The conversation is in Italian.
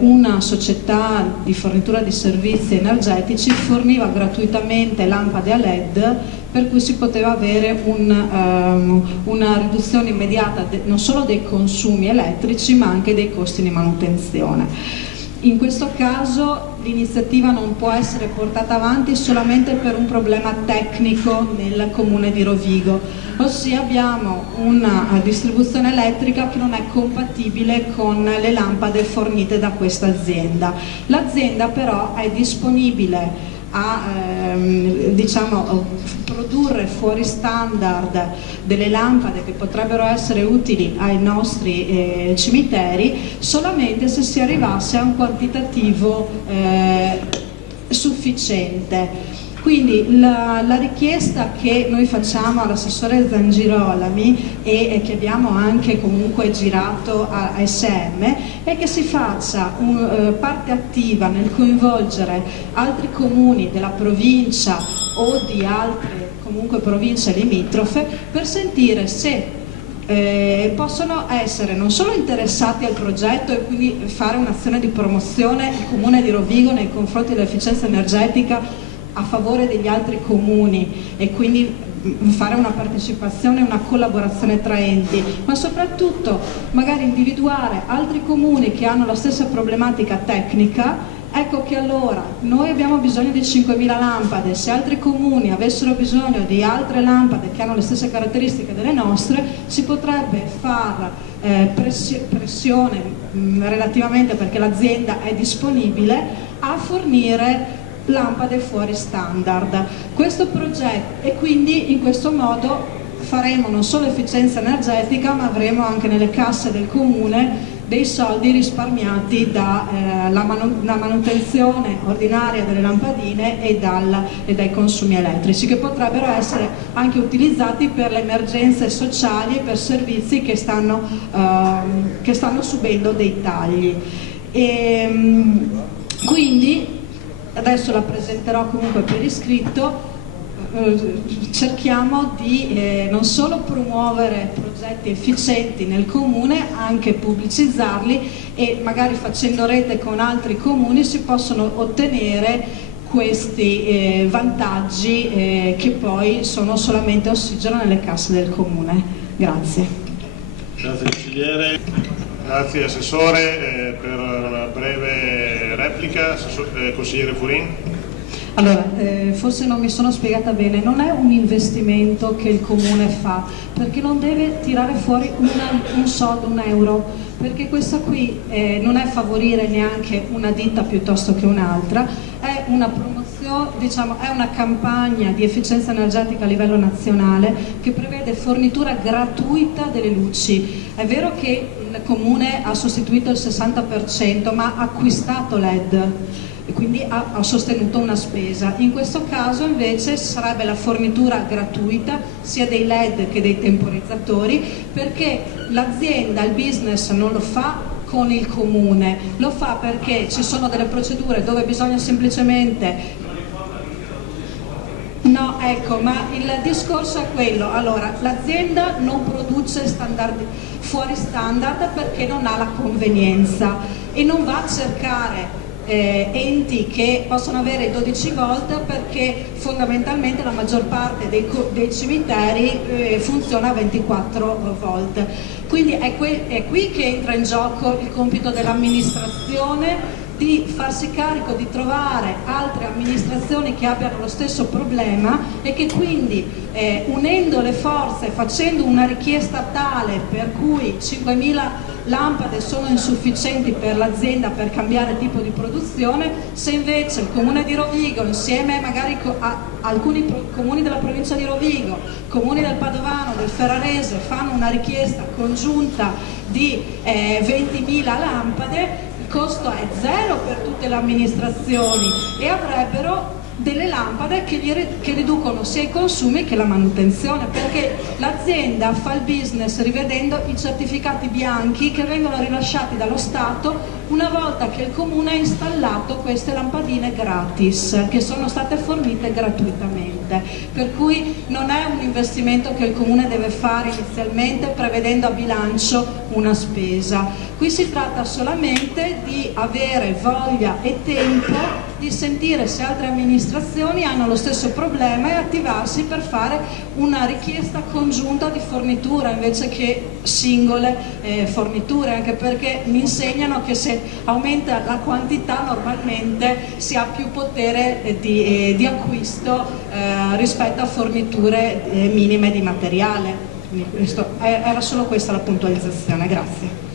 una società di fornitura di servizi energetici forniva gratuitamente lampade a LED, per cui si poteva avere una riduzione immediata non solo dei consumi elettrici ma anche dei costi di manutenzione. In questo caso l'iniziativa non può essere portata avanti solamente per un problema tecnico nel comune di Rovigo, ossia abbiamo una distribuzione elettrica che non è compatibile con le lampade fornite da questa azienda. L'azienda però è disponibile a produrre fuori standard delle lampade che potrebbero essere utili ai nostri cimiteri solamente se si arrivasse a un quantitativo sufficiente. Quindi la richiesta che noi facciamo all'assessore Zangirolami e che abbiamo anche comunque girato a SM è che si faccia parte attiva nel coinvolgere altri comuni della provincia o di altre comunque province limitrofe per sentire se possono essere non solo interessati al progetto e quindi fare un'azione di promozione il comune di Rovigo nei confronti dell'efficienza energetica a favore degli altri comuni e quindi fare una partecipazione e una collaborazione tra enti, ma soprattutto magari individuare altri comuni che hanno la stessa problematica tecnica. Ecco che allora noi abbiamo bisogno di 5.000 lampade, se altri comuni avessero bisogno di altre lampade che hanno le stesse caratteristiche delle nostre, si potrebbe fare pressione relativamente, perché l'azienda è disponibile a fornire lampade fuori standard. Questo progetto, e quindi in questo modo faremo non solo efficienza energetica ma avremo anche nelle casse del comune dei soldi risparmiati dalla manutenzione ordinaria delle lampadine e dai consumi elettrici, che potrebbero essere anche utilizzati per le emergenze sociali e per servizi che stanno subendo dei tagli. Quindi adesso la presenterò comunque per iscritto. Cerchiamo di non solo promuovere progetti efficienti nel comune, anche pubblicizzarli, e magari facendo rete con altri comuni si possono ottenere questi vantaggi che poi sono solamente ossigeno nelle casse del comune. Grazie. Grazie consigliere, grazie assessore. Per una breve replica, consigliere Furin. Allora, forse non mi sono spiegata bene, non è un investimento che il comune fa, perché non deve tirare fuori un soldo, un euro, perché questa qui non è favorire neanche una ditta piuttosto che un'altra, è una promozione, diciamo, è una campagna di efficienza energetica a livello nazionale che prevede fornitura gratuita delle luci. È vero che il comune ha sostituito il 60%, ma ha acquistato LED e quindi ha sostenuto una spesa. In questo caso invece sarebbe la fornitura gratuita sia dei LED che dei temporizzatori, perché l'azienda, il business non lo fa con il comune, lo fa perché ci sono delle procedure dove bisogna semplicemente... No, ecco, ma il discorso è quello. Allora, l'azienda non produce fuori standard perché non ha la convenienza e non va a cercare enti che possono avere 12 volt, perché fondamentalmente la maggior parte dei cimiteri funziona a 24 volt. Quindi è qui che entra in gioco il compito dell'amministrazione di farsi carico di trovare altre amministrazioni che abbiano lo stesso problema e che quindi unendo le forze, facendo una richiesta tale per cui 5.000 lampade sono insufficienti per l'azienda per cambiare tipo di produzione, se invece il comune di Rovigo insieme magari a alcuni comuni della provincia di Rovigo, comuni del Padovano, del Ferrarese, fanno una richiesta congiunta di 20.000 lampade, il costo è zero per tutte le amministrazioni e avrebbero delle lampade che riducono sia i consumi che la manutenzione, perché l'azienda fa il business rivedendo i certificati bianchi che vengono rilasciati dallo Stato una volta che il comune ha installato queste lampadine gratis che sono state fornite gratuitamente, per cui non è un investimento che il comune deve fare inizialmente prevedendo a bilancio una spesa. Qui si tratta solamente di avere voglia e tempo di sentire se altre amministrazioni hanno lo stesso problema e attivarsi per fare una richiesta congiunta di fornitura invece che singole forniture, anche perché mi insegnano che se aumenta la quantità normalmente si ha più potere di acquisto rispetto a forniture minime di materiale. Quindi era solo questa la puntualizzazione, grazie.